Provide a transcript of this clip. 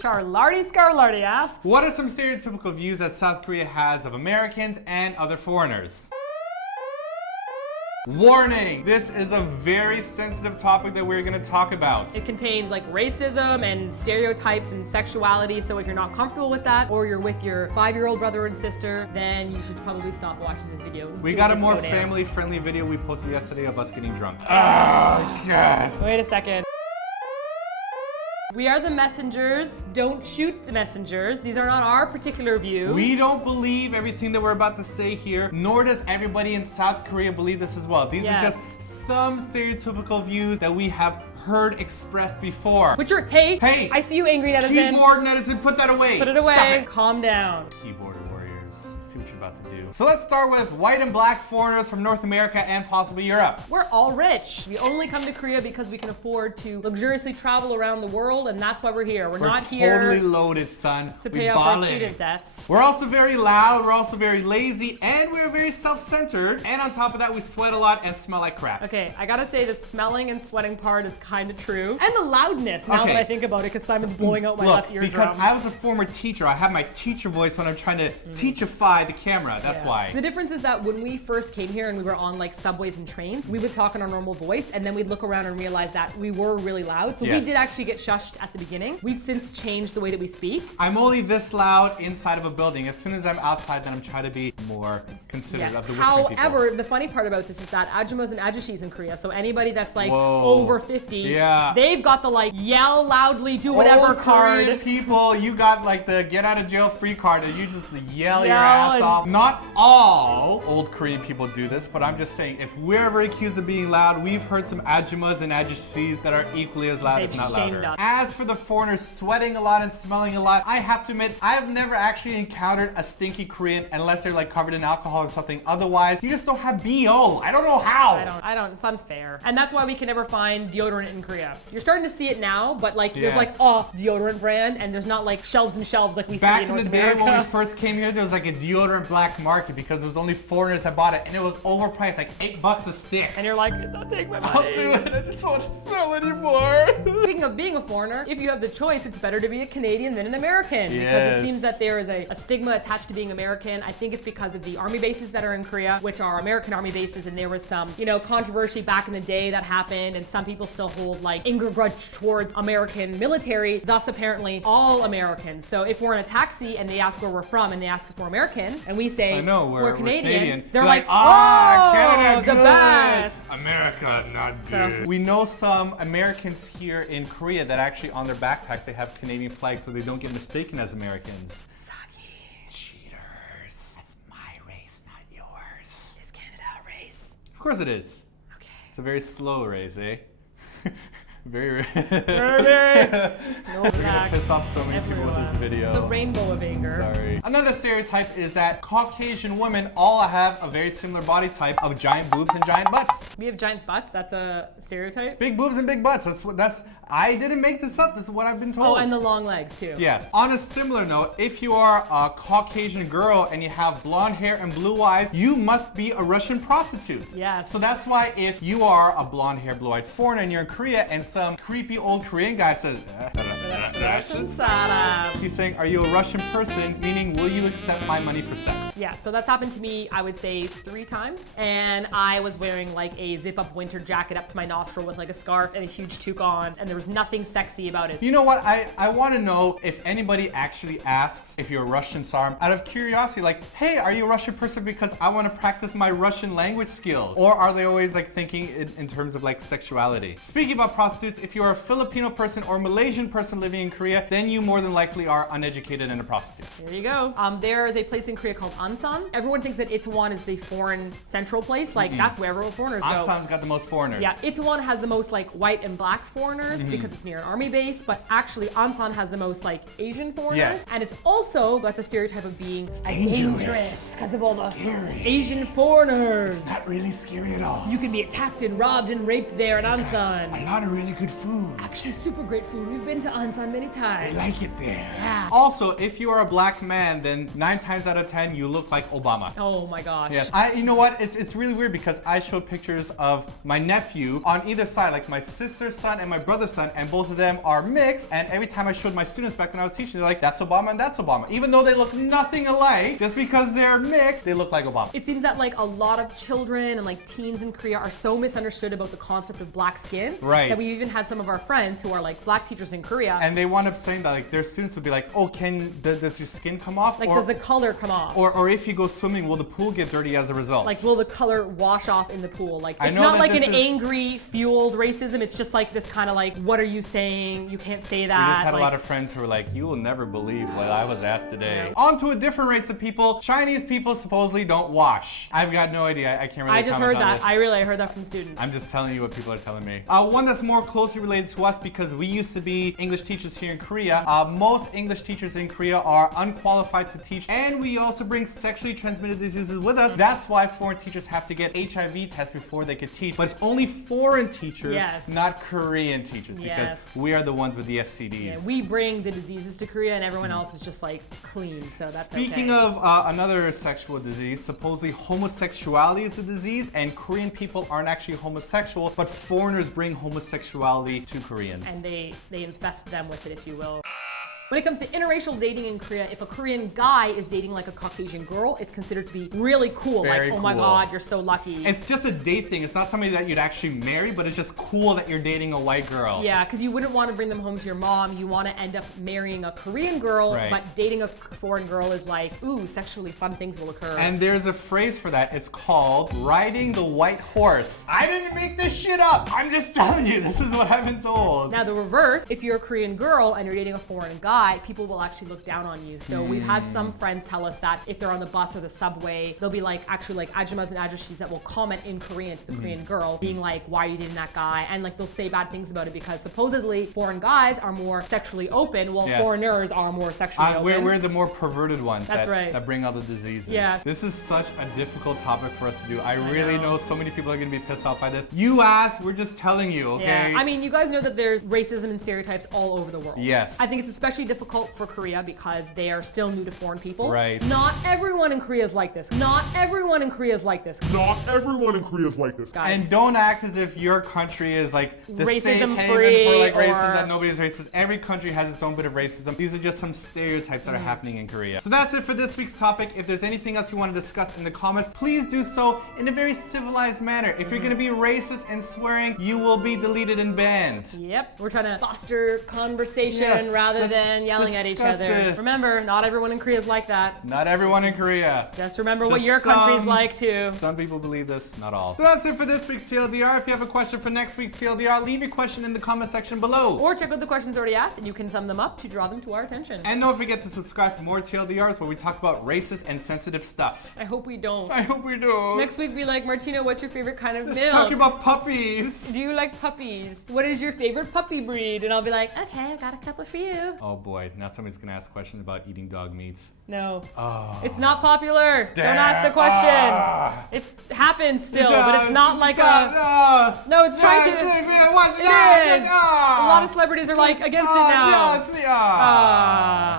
Charlardy Scarlardy asks, what are some stereotypical views that South Korea has of Americans and other foreigners? Warning! This is a very sensitive topic that we're going to talk about. it contains like racism and stereotypes and sexuality, so if you're not comfortable with that, or you're with your 5-year-old brother and sister, then you should probably stop watching this video. We got a more family-friendly video we posted yesterday of us getting drunk. Oh, God. Wait a second. We are the messengers. Don't shoot the messengers. These are not our particular views. We don't believe everything that we're about to say here, nor does everybody in South Korea believe this as well. These are just some stereotypical views that we have heard expressed before. Put your, hey, I see you angry, Netizen. Keyboard Netizen, put that away. Put it away. Stop it. Calm down. Keyboard warriors. See what you're about to do. So let's start with white and black foreigners from North America and possibly Europe. We're all rich. We only come to Korea because we can afford to luxuriously travel around the world, and that's why we're here. We're not here totally loaded, son. to pay off our student debts. We're also very loud, we're also very lazy, and we're very self-centered. And on top of that, we sweat a lot and smell like crap. Okay, I gotta say the smelling and sweating part is kind of true. And the loudness, now that I think about it, because Simon's blowing out my left eardrum. Because I was a former teacher, I have my teacher voice when I'm trying to teachify the camera, that's why. The difference is that when we first came here and we were on like subways and trains, we would talk in our normal voice, and then we'd look around and realize that we were really loud. So we did actually get shushed at the beginning. We've since changed the way that we speak. I'm only this loud inside of a building. As soon as I'm outside, then I'm trying to be more considerate of the whispering people. However, the funny part about this is that ajummas and ajushis in Korea, so anybody that's like over 50, they've got the like yell loudly, do whatever old card. Korean people, you got like the get out of jail free card and you just yell your ass off. Not all old Korean people do this, but I'm just saying, if we're ever accused of being loud, we've heard some ajummas and ajushis that are equally as loud, if not louder. As for the foreigners sweating a lot and smelling a lot, I have to admit, I've never actually encountered a stinky Korean unless they're like covered in alcohol or something. Otherwise, you just don't have BO. I don't know how. I don't, it's unfair. And that's why we can never find deodorant in Korea. You're starting to see it now, but like there's like deodorant brand, and there's not like shelves and shelves like we see in North America. Back in the day when we first came here, there was like a deodorant black market because there was only foreigners that bought it, and it was overpriced, like $8 a stick. And you're like, don't take my money. I'll do it. I just don't want to smell anymore. Speaking of being a foreigner, if you have the choice, it's better to be a Canadian than an American. Because it seems that there is a stigma attached to being American. I think it's because of the army bases that are in Korea, which are American army bases, and there was some, you know, controversy back in the day that happened, and some people still hold like anger grudge towards American military, thus apparently all Americans. So if we're in a taxi and they ask where we're from and they ask if we're American, and we say we're Canadian, they're like, oh, Canada, the best. America, not good. We know some Americans here in Korea that actually on their backpacks they have Canadian flags so they don't get mistaken as Americans. Cheaters. That's my race, not yours. Is Canada a race? Of course it is. Okay. It's a very slow race, eh? Very. No, We're gonna piss off so many people with this video. It's a rainbow of anger. Sorry. Another stereotype is that Caucasian women all have a very similar body type of giant boobs and giant butts. We have giant butts. That's a stereotype. Big boobs and big butts. That's. I didn't make this up. This is what I've been told. Oh, and the long legs too. Yes. On a similar note, if you are a Caucasian girl and you have blonde hair and blue eyes, you must be a Russian prostitute. Yes. So that's why if you are a blonde hair, blue-eyed foreigner and you're in Korea and some creepy old Korean guy says, Russian salam. He's saying, are you a Russian person? Meaning, will you accept my money for sex? Yeah, so that's happened to me, I would say 3 times. And I was wearing like a zip-up winter jacket up to my nostril with like a scarf and a huge toque on, and there was nothing sexy about it. You know what? I want to know if anybody actually asks if you're a Russian Sarm out of curiosity, like, hey, are you a Russian person because I want to practice my Russian language skills? Or are they always like thinking in terms of like sexuality? Speaking about prostitutes, if you're a Filipino person or Malaysian person living in Korea, then you more than likely are uneducated and a prostitute. There you go. There is a place in Korea called Ansan. Everyone thinks that Itaewon is the foreign central place. Like that's where everyone foreigners go. Ansan's got the most foreigners. Yeah, Itaewon has the most like white and black foreigners because it's near an army base, but actually Ansan has the most like Asian foreigners. Yes. And it's also got the stereotype of being dangerous because of all the Asian foreigners. It's not really scary at all. You can be attacked and robbed and raped there in Ansan. A lot of really good food. Actually, super great food. We've been to Ansan many times. I like it there. Yeah. Also, if you are a black man, then 9 times out of 10, you look look like Obama. Oh my gosh. Yes. You know what? It's really weird because I showed pictures of my nephew on either side, like my sister's son and my brother's son, and both of them are mixed. And every time I showed my students back when I was teaching, they're like, that's Obama and that's Obama. Even though they look nothing alike, just because they're mixed, they look like Obama. It seems that like a lot of children and like teens in Korea are so misunderstood about the concept of black skin. Right. That we even had some of our friends who are like black teachers in Korea. And they wound up saying that like their students would be like, oh, does your skin come off? Like, does the color come off? Or if you go swimming, will the pool get dirty as a result? Like, will the color wash off in the pool? Like, it's know not that like this an is- angry, fueled racism. It's just like this kind of like, what are you saying? You can't say that. We just had like, a lot of friends who were like, you will never believe what I was asked today. Yeah. On to a different race of people. Chinese people supposedly don't wash. I've got no idea. I can't really I just comment heard on that. this. I heard that from students. I'm just telling you what people are telling me. One that's more closely related to us because we used to be English teachers here in Korea. Most English teachers in Korea are unqualified to teach, and we also bring sexually transmitted diseases with us. That's why foreign teachers have to get HIV tests before they could teach. But it's only foreign teachers, Yes. not Korean teachers, because Yes. we are the ones with the STDs. Yeah, we bring the diseases to Korea and everyone else is just like clean, so that's Speaking okay. of another sexual disease, supposedly homosexuality is a disease, and Korean people aren't actually homosexual, but foreigners bring homosexuality to Koreans. And they infest them with it, if you will. When it comes to interracial dating in Korea, if a Korean guy is dating like a Caucasian girl, it's considered to be really cool. Very like, oh my cool. God, you're so lucky. It's just a date thing. It's not somebody that you'd actually marry, but it's just cool that you're dating a white girl. Yeah, because you wouldn't want to bring them home to your mom. You want to end up marrying a Korean girl, Right. but dating a foreign girl is like, ooh, sexually fun things will occur. And there's a phrase for that. It's called riding the white horse. I didn't make this shit up. I'm just telling you. This is what I've been told. Now the reverse, if you're a Korean girl and you're dating a foreign guy, people will actually look down on you. So we've had some friends tell us that if they're on the bus or the subway, they'll be like actually like ajumas and ajushis that will comment in Korean to the Korean girl, being like, why are you dating that guy? And like they'll say bad things about it because supposedly foreign guys are more sexually open, while Yes. foreigners are more sexually open. We're the more perverted ones That's right. that bring all the diseases. Yes. This is such a difficult topic for us to do. I really know. know so many people are going to be pissed off by this. You asked, we're just telling you, okay? Yeah, I mean, you guys know that there's racism and stereotypes all over the world. Yes. I think it's especially difficult for Korea because they are still new to foreign people. Right. Not everyone in Korea is like this. Not everyone in Korea is like this. Not everyone in Korea is like this. Guys. And don't act as if your country is like the safe Racism haven free for like racism, or- that nobody's racist. Every country has its own bit of racism. These are just some stereotypes that are happening in Korea. So that's it for this week's topic. If there's anything else you want to discuss in the comments, please do so in a very civilized manner. If you're going to be racist and swearing, you will be deleted and banned. Yep, we're trying to foster conversation Yes, rather let's than yelling at each discuss other. this. Remember, not everyone in Korea is like that. Not everyone in Korea. Just remember what Just your country's some- like too. Some people believe this, not all. So that's it for this week's TLDR. If you have a question for next week's TLDR, leave your question in the comment section below. Or check out the questions already asked and you can sum them up to draw them to our attention. And don't forget to subscribe for more TLDRs where we talk about racist and sensitive stuff. I hope we don't. I hope we do. Next week be like, Martina, what's your favorite kind of Let's milk? talk about puppies. Do you like puppies? What is your favorite puppy breed? And I'll be like, okay, I got a couple for you. Oh boy, now somebody's gonna ask questions about eating dog meats. No. Oh. It's not popular. Damn. Don't ask the question. Ah. It happens still, It but does. it's not like a... No, it's trying to... It is. A lot of celebrities are like against it now. Yeah,